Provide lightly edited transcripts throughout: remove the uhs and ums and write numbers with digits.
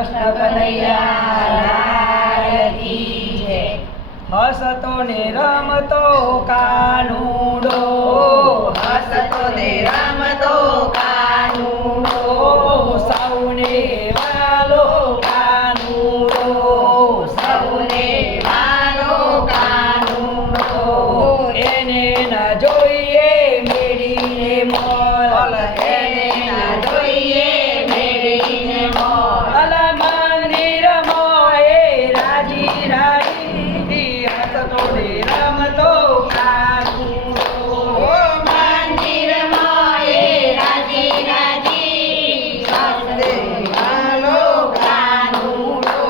કૃષ્ણ કનૈયા લાલ કી જય। હસતો ને રમતો કાનુડો, હસતો ને રમતો કાનુડો, સૌને વાલો કાનુડો, સૌને વાલો કાનુડો, એને ન જોઈએ મેળીને મોલ, એને ના જોઈએ મેળીને મોલ, અલ મંદિરમાં એ રાજી રાજી હસતો ને રમતો કાનુડો, ઓ મંદિરમાં એ રાજી રાજી હસે વાલો કાનુડો,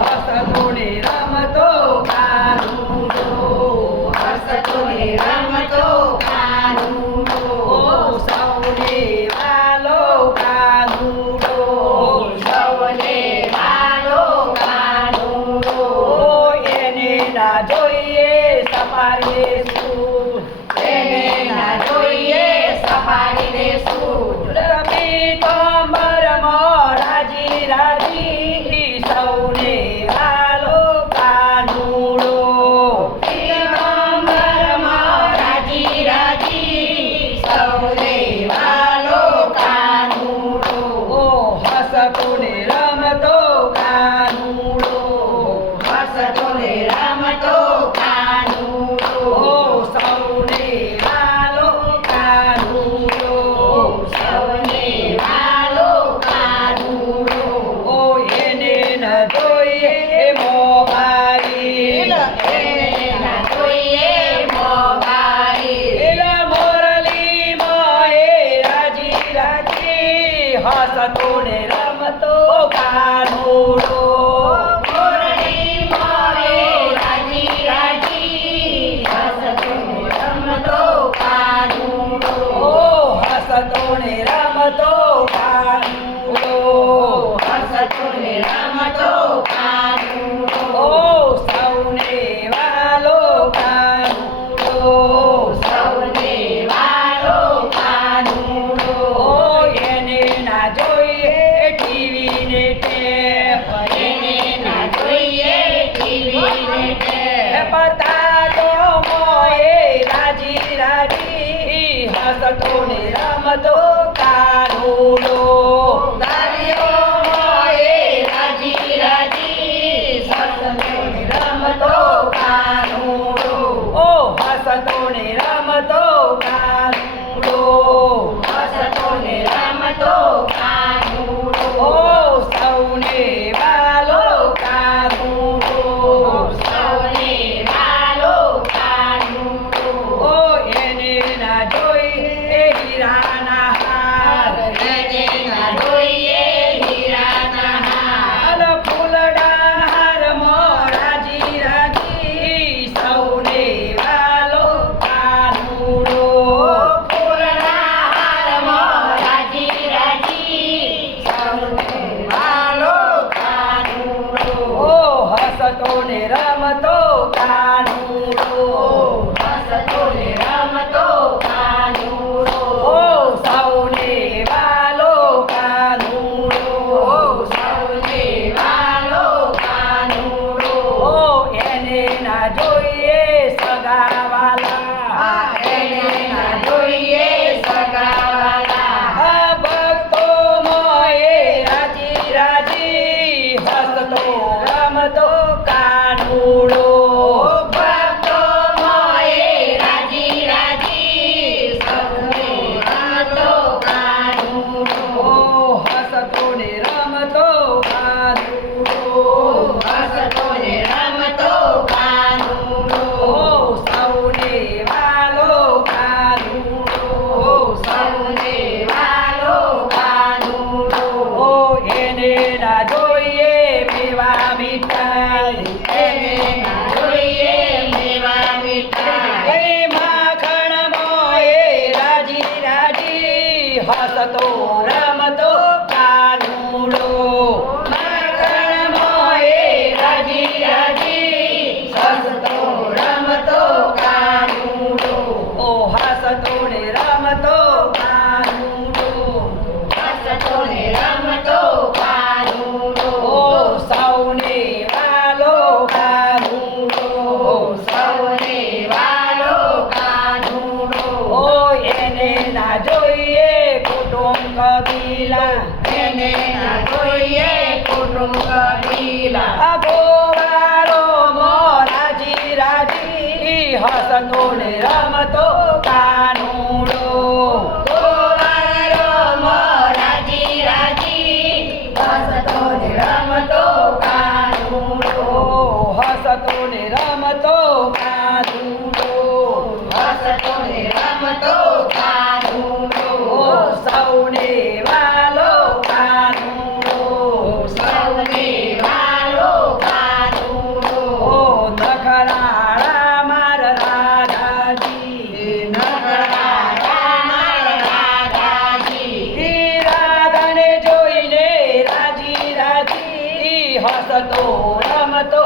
હસતો ને રમતો કાનુડો, હસતો ને રમતો કાનુડો, સૌને વાલો કાનુડો, સૌને વાલો કાનુડો, એને ના જોઈએ સપારીએ સૂર, એને ના જોઈએ સફારીને સૂટ, પીતાંબરમાં રાજી રાજી સૌને વાલો કાનુડો, પીતાંબરમાં રાજી રાજી સૌને વાલો કાનુડો, હસતો ને રમતો કાનુડો, હસતો ને રમતો કાનુડો, સૌને વાલો કાનુડો, સૌને વાલો કાનુડો, એને ન જોઈએ મોબાઈલ, એને ના જોઈએ મોબાઈલ, એલા મોરલીમાં એ રાજી રાજી હસતો ને રમતો કાનુડો, મોરલીમાં એ રાજી રાજી હસતો ને રમતો કાનુડો, હસતો ને રમતો કાનુડો, હસતો ને રમતો કાનુડો, સૌને વાલો કાનુડો, સૌને વાલો કાનુડો, એને ના જોઈએ ટીવી ને ટેપ, એને ના જોઈએ ટીવી ને ટેપ, પતાયો મોએ રાજી રાજી હસતો ને રમતો કાનુડો, ગાડીઓમાં એ રાજી રાજી હસતો ને રમતો કાનુડો, હસતો ને રમતો કાનુડો, હસતો ને રમતો કાનુડો, સૌને વાલો કાનુડો, સૌને વાલો કાનુડો, એને ના જોઈએ હીરાના હાર, એને ના જોઈએ હીરાના હાર, ફૂલડા હારમાં રાજી રાજી સૌને વાલો કાનુડો, ફૂલના હારમાં રાજી રાજી સૌને વાલો કાનુડો, હસતો ને રમતો કાનુડો, હસતો ને રમતો કાનુડો, સૌને વાલો કાનુડો, સૌને વાલો કાનુડો, એને ના જોઈએ સગાવાલા, એને ના જોઈએ સગાવાલા, ભક્તો મોએ રાજી રાજી હસતો રમતો કાનુડો, ભક્તોમાં એ રાજી રાજી સૌને રમતો કાનુડો, હસતો ને રમતો કાનુડો, હસતો ને રમતો કાનુડો, સૌને વાલો કાનુડો, સૌને વાલો કાનુડો, એને ના જોઈએ પીવા મીઠાઈ, એને ના જોઈએ મેવા મીઠાઈ, એ માખણ મોએ રાજી રાજી હસતો રમતો કાનુડો, માખણ મોએ રાજી રાજી હસતો રમતો કાનુડો, હસતો ને રમતો કાનુડો, હસતો ને રમતો કાનુડો, જોઈએ કુટુંબ કબીલા. આ ગોવાળો મોરાજી રાજી હસતો ને રમતો કાનુડો ગોવાળો મોરાજી રાજી હસતો ને રમતો કાનુડો. હસતો ને રમતો કાનુડો હસતો ને રમતો કાનુડો. સૌને વાલો કાનુડો સૌને વાલો કાનુડો. નખરાળા માર રાધાજી નગરાળા મારા રાધાજી. રાધાને જોઈને રાજી રાજી હસતો રમતો